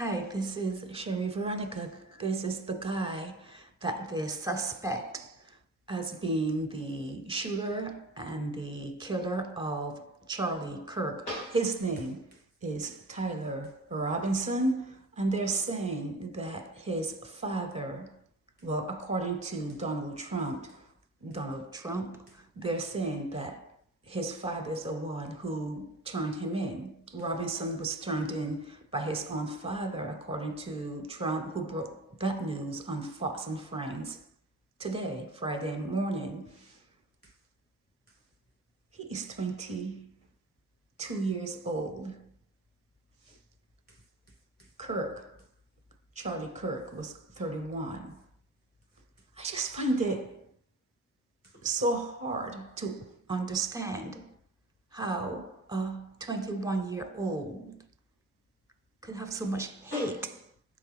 Hi, this is Sherry Veronica. This is the guy that they suspect as being the shooter and the killer of Charlie Kirk. His name is Tyler Robinson, and they're saying that his father, well, according to Donald Trump, they're saying that his father is the one who turned him in. Robinson was turned in by his own father, according to Trump, who broke that news on Fox and Friends today, Friday morning. He is 22 years old. Charlie Kirk was 31. I just find it so hard to understand how a 21-year-old could have so much hate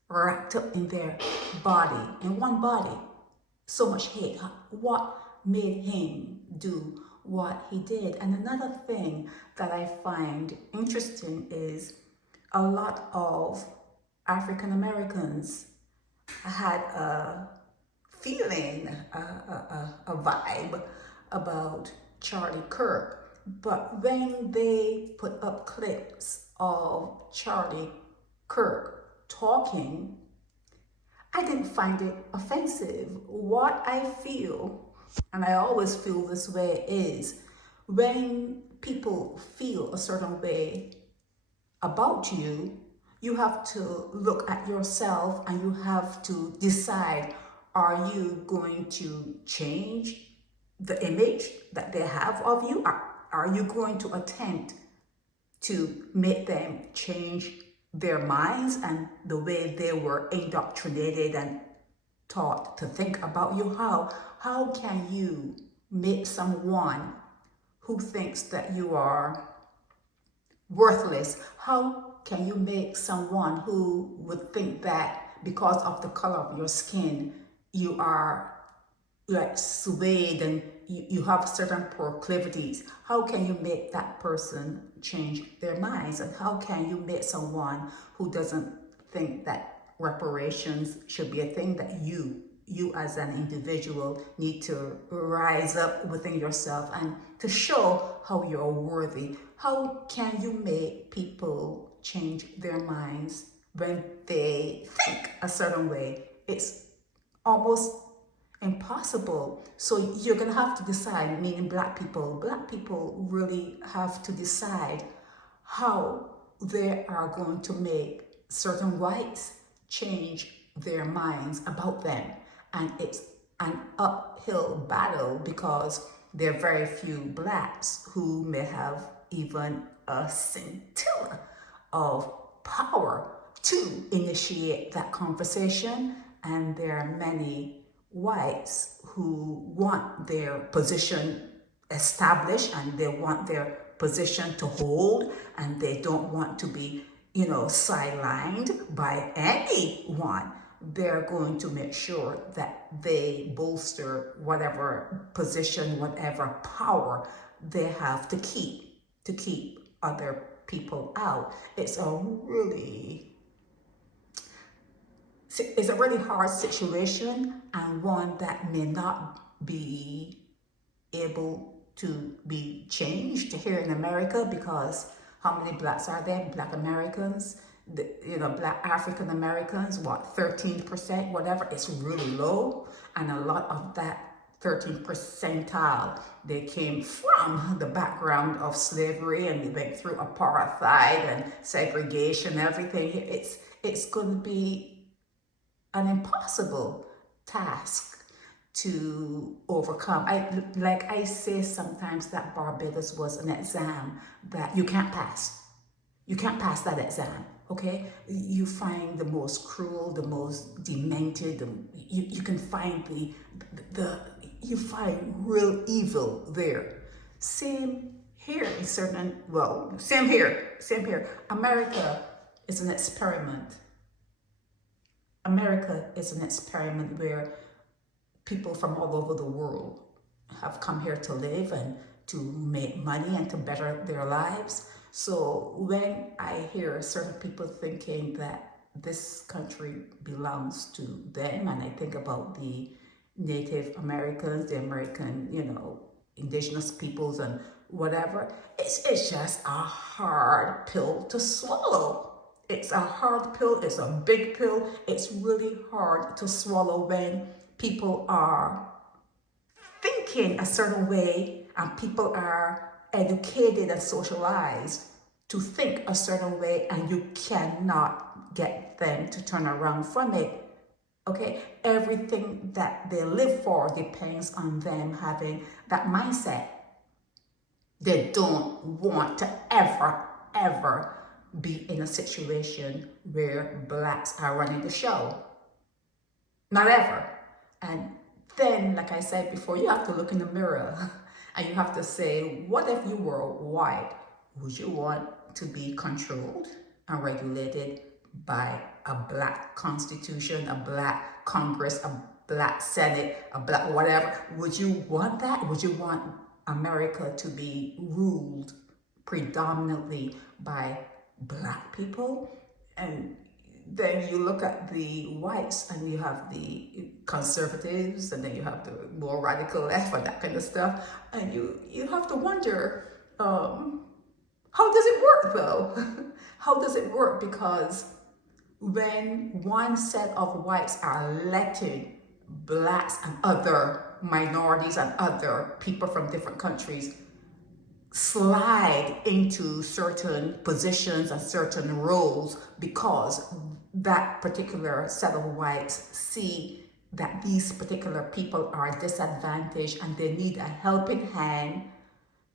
wrapped up in their body, in one body. So much hate. What made him do what he did? And another thing that I find interesting is a lot of African Americans had a feeling, a vibe about Charlie Kirk. But when they put up clips of Charlie Kirk talking, I didn't find it offensive. What I feel, and I always feel this way, is when people feel a certain way about you, you have to look at yourself and you have to decide, are you going to change the image that they have of you? Are you going to attempt to make them change their minds and the way they were indoctrinated and taught to think about you? How can you make someone who thinks that you are worthless, how can you make someone who would think that because of the color of your skin, you are like swayed and you have certain proclivities? How can you make that person change their minds? And how can you make someone who doesn't think that reparations should be a thing, that you as an individual need to rise up within yourself and to show how you're worthy? How can you make people change their minds when they think a certain way? It's almost impossible. So you're gonna have to decide, meaning black people really have to decide how they are going to make certain whites change their minds about them. And it's an uphill battle because there are very few blacks who may have even a scintilla of power to initiate that conversation. And there are many whites who want their position established and they want their position to hold, and they don't want to be, sidelined by anyone. They're going to make sure that they bolster whatever position, whatever power they have to keep other people out. It's a really hard situation, and one that may not be able to be changed here in America, because how many blacks are there? Black Americans, black African Americans, 13%, whatever. It's really low, and a lot of that 13th percentile, they came from the background of slavery, and they went through apartheid and segregation, everything. It's going to be an impossible task to overcome. I say sometimes that Barbados was an exam that you can't pass. You can't pass that exam, okay? You find the most cruel, the most demented, you can find you find real evil there. Same here. Same here. America is an experiment. America is an experiment where people from all over the world have come here to live and to make money and to better their lives. So when I hear certain people thinking that this country belongs to them, and I think about the Native Americans, the American, indigenous peoples and whatever, it's just a hard pill to swallow. It's a hard pill, it's a big pill. It's really hard to swallow when people are thinking a certain way and people are educated and socialized to think a certain way, and you cannot get them to turn around from it. Okay, everything that they live for depends on them having that mindset. They don't want to ever be in a situation where blacks are running the show. Not ever. And then, like I said before, you have to look in the mirror and you have to say, what if you were white? Would you want to be controlled and regulated by a black constitution, a black Congress, a black Senate, a black whatever? Would you want that? Would you want America to be ruled predominantly by black people? And then you look at the whites and you have the conservatives, and then you have the more radical left and that kind of stuff. And you have to wonder, how does it work though? How does it work? Because when one set of whites are letting blacks and other minorities and other people from different countries slide into certain positions and certain roles because that particular set of whites see that these particular people are disadvantaged and they need a helping hand,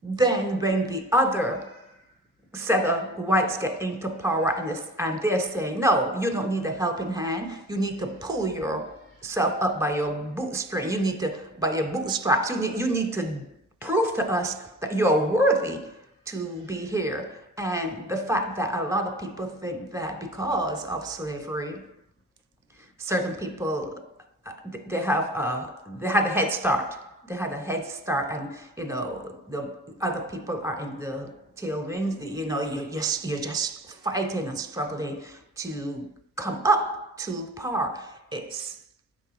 then when the other set of whites get into power and they're saying, no, you don't need a helping hand, you need to pull yourself up by your bootstraps, you need to prove to us that you're worthy to be here. And the fact that a lot of people think that because of slavery, certain people, they had a head start. They had a head start, and the other people are in the tailwinds. You're just fighting and struggling to come up to par. It's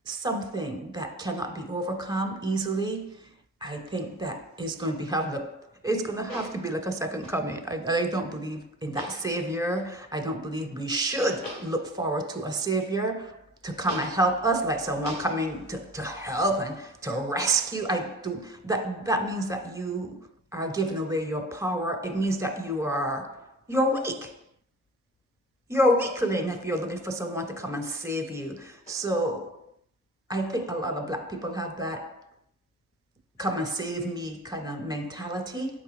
something that cannot be overcome easily. I think that it's going to have to be like a second coming. I don't believe in that savior. I don't believe we should look forward to a savior to come and help us, like someone coming to help and to rescue. That means that you are giving away your power. It means that you're weak. You're a weakling if you're looking for someone to come and save you. So I think a lot of black people have that come and save me kind of mentality,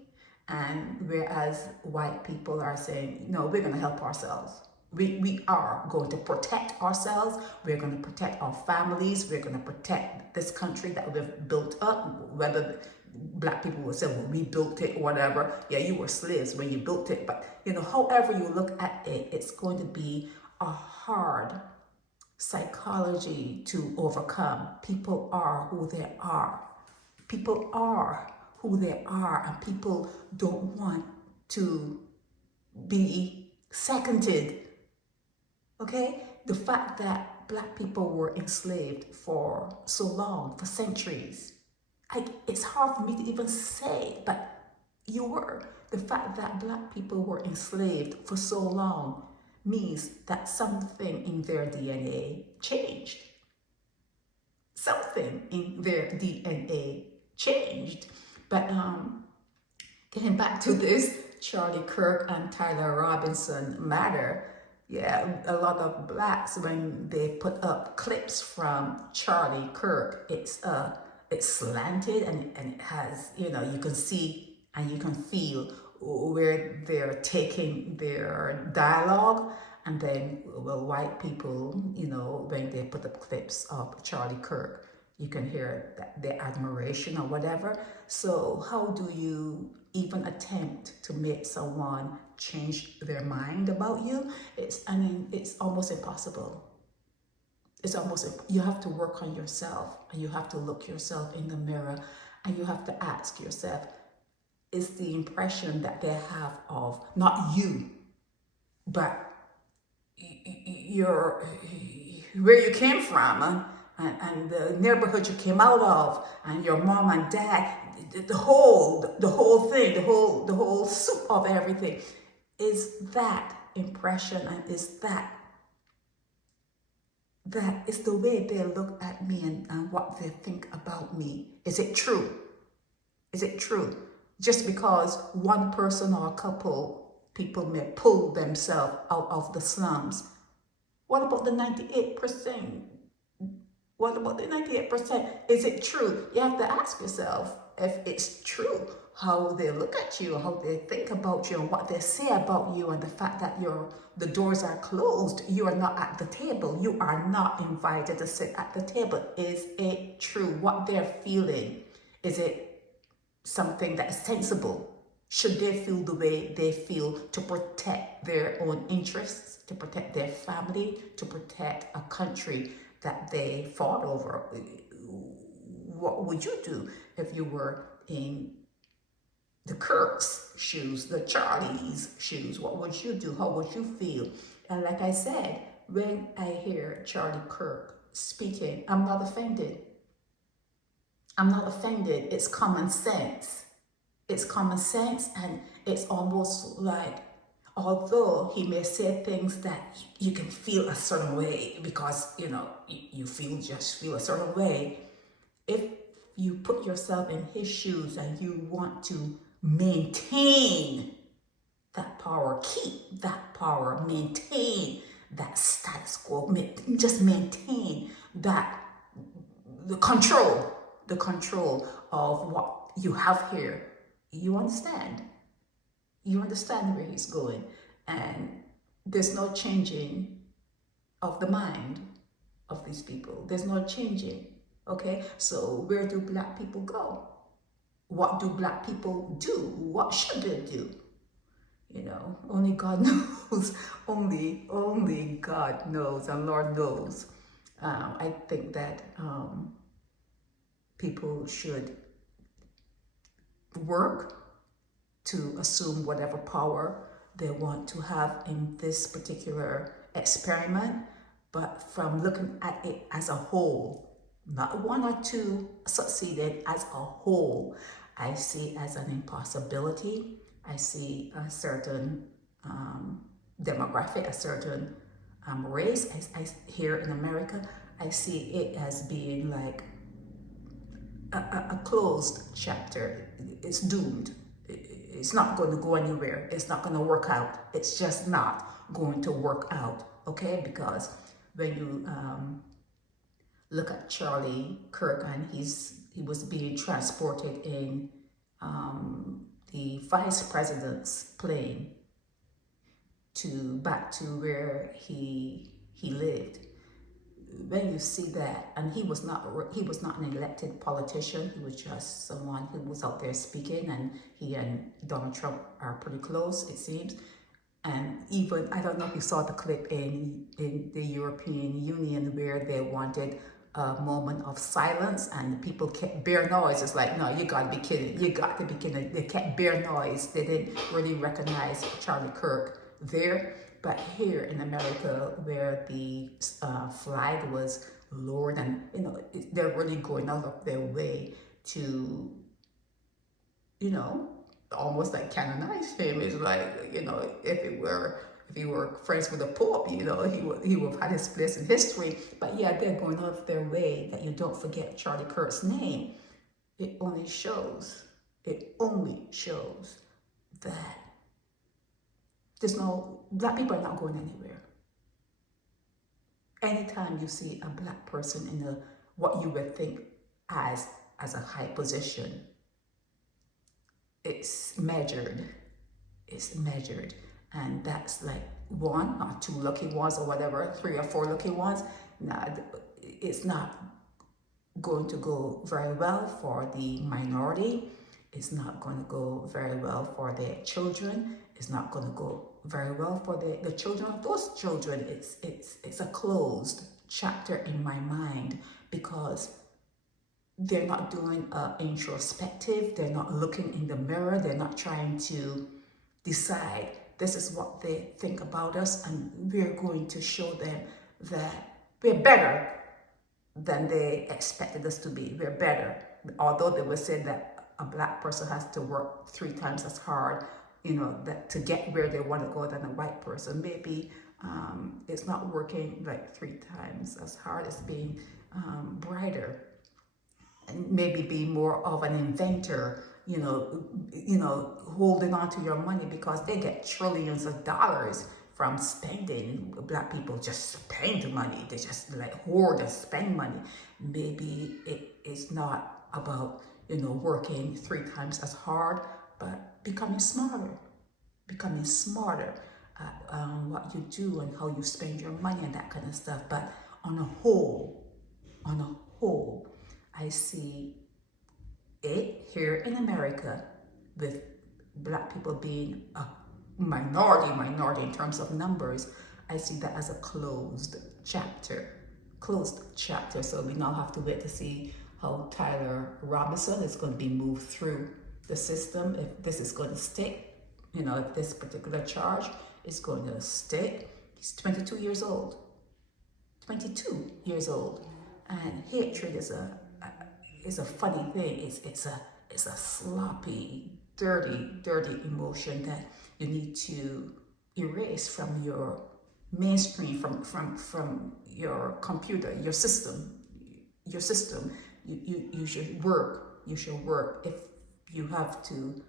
and whereas white people are saying, no, we're going to help ourselves. We are going to protect ourselves. We're going to protect our families. We're going to protect this country that we've built up. Whether black people will say, well, we built it or whatever. Yeah, you were slaves when you built it. But, however you look at it, it's going to be a hard psychology to overcome. People are who they are. People are who they are, and people don't want to be seconded. Okay? The fact that black people were enslaved for so long, for centuries, it's hard for me to even say, but you were. The fact that black people were enslaved for so long means that something in their DNA changed. Something in their DNA changed. But getting back to this Charlie Kirk and Tyler Robinson matter, yeah, a lot of blacks, when they put up clips from Charlie Kirk, it's slanted and it has, you can see and you can feel where they're taking their dialogue. And then, white people, when they put up clips of Charlie Kirk, you can hear their admiration or whatever. So how do you even attempt to make someone change their mind about you? It's almost impossible. You have to work on yourself, and you have to look yourself in the mirror, and you have to ask yourself, is the impression that they have of not you, but where you came from, and the neighborhood you came out of, and your mom and dad, the whole thing, the whole soup of everything, is that impression, and is that is the way they look at me, and what they think about me. Is it true? Is it true? Just because one person or a couple people may pull themselves out of the slums, what about the 98%? What about the 98%? Is it true? You have to ask yourself if it's true, how they look at you, how they think about you, and what they say about you, and the fact that the doors are closed, you are not at the table, you are not invited to sit at the table. Is it true? What they're feeling, is it something that is sensible? Should they feel the way they feel to protect their own interests, to protect their family, to protect a country that they fought over? What would you do if you were in the Kirk's shoes, the Charlie's shoes? What would you do? How would you feel? And like I said, when I hear Charlie Kirk speaking, I'm not offended. I'm not offended. It's common sense. It's common sense, and it's almost like, although he may say things that you can feel a certain way because, you just feel a certain way. If you put yourself in his shoes and you want to maintain that power, keep that power, maintain that status quo, just maintain that, the control of what you have here, you understand where he's going, and there's no changing of the mind of these people. There's no changing. Okay, so where do Black people go? What do Black people do? What should they do? Only God knows. Only God knows, and Lord knows. I think that people should work to assume whatever power they want to have in this particular experiment, but from looking at it as a whole, not one or two succeeded, as a whole, I see as an impossibility. I see a certain demographic, a certain race. Here in America, I see it as being like a closed chapter. It's doomed. It's not going to go anywhere. It's not going to work out. It's just not going to work out, okay? Because when you look at Charlie Kirk, and he was being transported in the vice president's plane back to where he lived. When you see that, and he was not an elected politician, he was just someone who was out there speaking, and he and Donald Trump are pretty close, it seems. And even, I don't know if you saw the clip in the European Union where they wanted a moment of silence, and people kept bare noise. It's like, no, you gotta be kidding. You got to be kidding. They kept bare noise. They didn't really recognize Charlie Kirk there. But here in America, where the flag was lowered, and they're really going out of their way to, almost like canonize him. It's like, if he were friends with the Pope, he would have had his place in history. But yeah, they're going out of their way that you don't forget Charlie Kirk's name. It only shows that Black people are not going anywhere. Anytime you see a Black person in what you would think as a high position, it's measured. And that's like one or two lucky ones, or whatever, 3 or 4 lucky ones. Nah, it's not going to go very well for the minority. It's not going to go very well for their children. It's not going to go very well for the children of those children. It's a closed chapter in my mind, because they're not doing introspective. They're not looking in the mirror. They're not trying to decide this is what they think about us, and we're going to show them that we're better than they expected us to be. We're better. Although they would say that a black person has to work 3 times as hard, you know, that to get where they want to go than a white person. Maybe it's not working like 3 times as hard as being brighter, and maybe be more of an inventor, you know, holding on to your money, because they get trillions of dollars from spending. Black people just spend money. They just like hoard and spend money. Maybe it is not about, you know, working 3 times as hard, but becoming smarter at what you do and how you spend your money and that kind of stuff. But on a whole, I see it here in America, with black people being a minority in terms of numbers. I see that as a closed chapter. So we now have to wait to see how Tyler Robinson is going to be moved through the system, if this is going to stick, you know, if this particular charge is going to stick. He's 22 years old. And hatred is a funny thing. It's a sloppy, dirty emotion that you need to erase from your mainstream, from your computer, your system. You should work. If you have to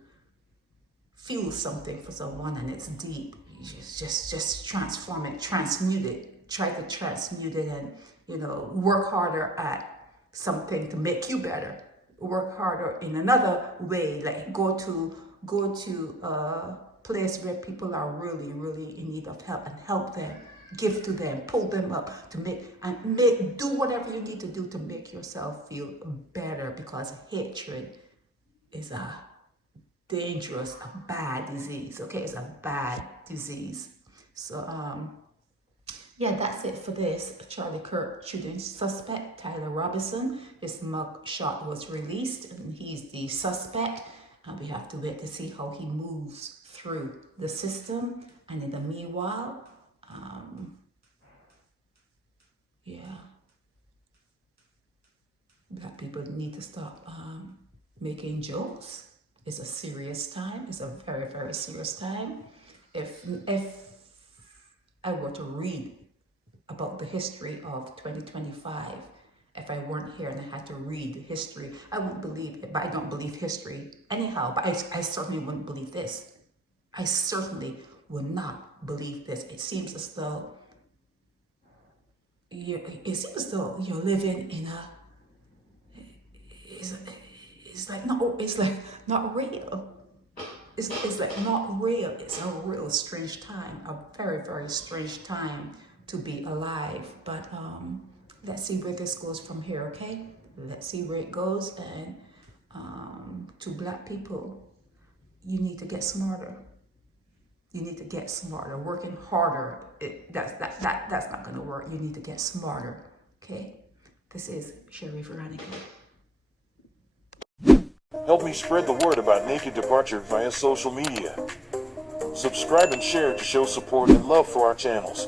feel something for someone and it's deep, you just transform it, transmute it, try to transmute it, and, you know, work harder at something to make you better. Work harder in another way, like go to a place where people are really in need of help, and help them, give to them, pull them up, to do whatever you need to do to make yourself feel better, because hatred is a dangerous, a bad disease. Okay, it's a bad disease. So yeah, that's it for this Charlie Kirk shooting suspect, Tyler Robinson. His mug shot was released, and he's the suspect. We have to wait to see how he moves through the system. And in the meanwhile, yeah, black people need to stop making jokes. It's a serious time. It's a very serious time. If I were to read about the history of 2025, if I weren't here and I had to read the history, I wouldn't believe it. But I don't believe history anyhow. But I certainly wouldn't believe this. I certainly would not believe this. It seems as though you're living in a. It's like not real. It's like not real. It's a real strange time, a very strange time to be alive. But let's see where this goes from here, okay? Let's see where it goes. And to black people, you need to get smarter. You need to get smarter. Working harder, that's not going to work. You need to get smarter, okay? This is Sherry Veronica. Help me spread the word about Naked Departure via social media. Subscribe and share to show support and love for our channels.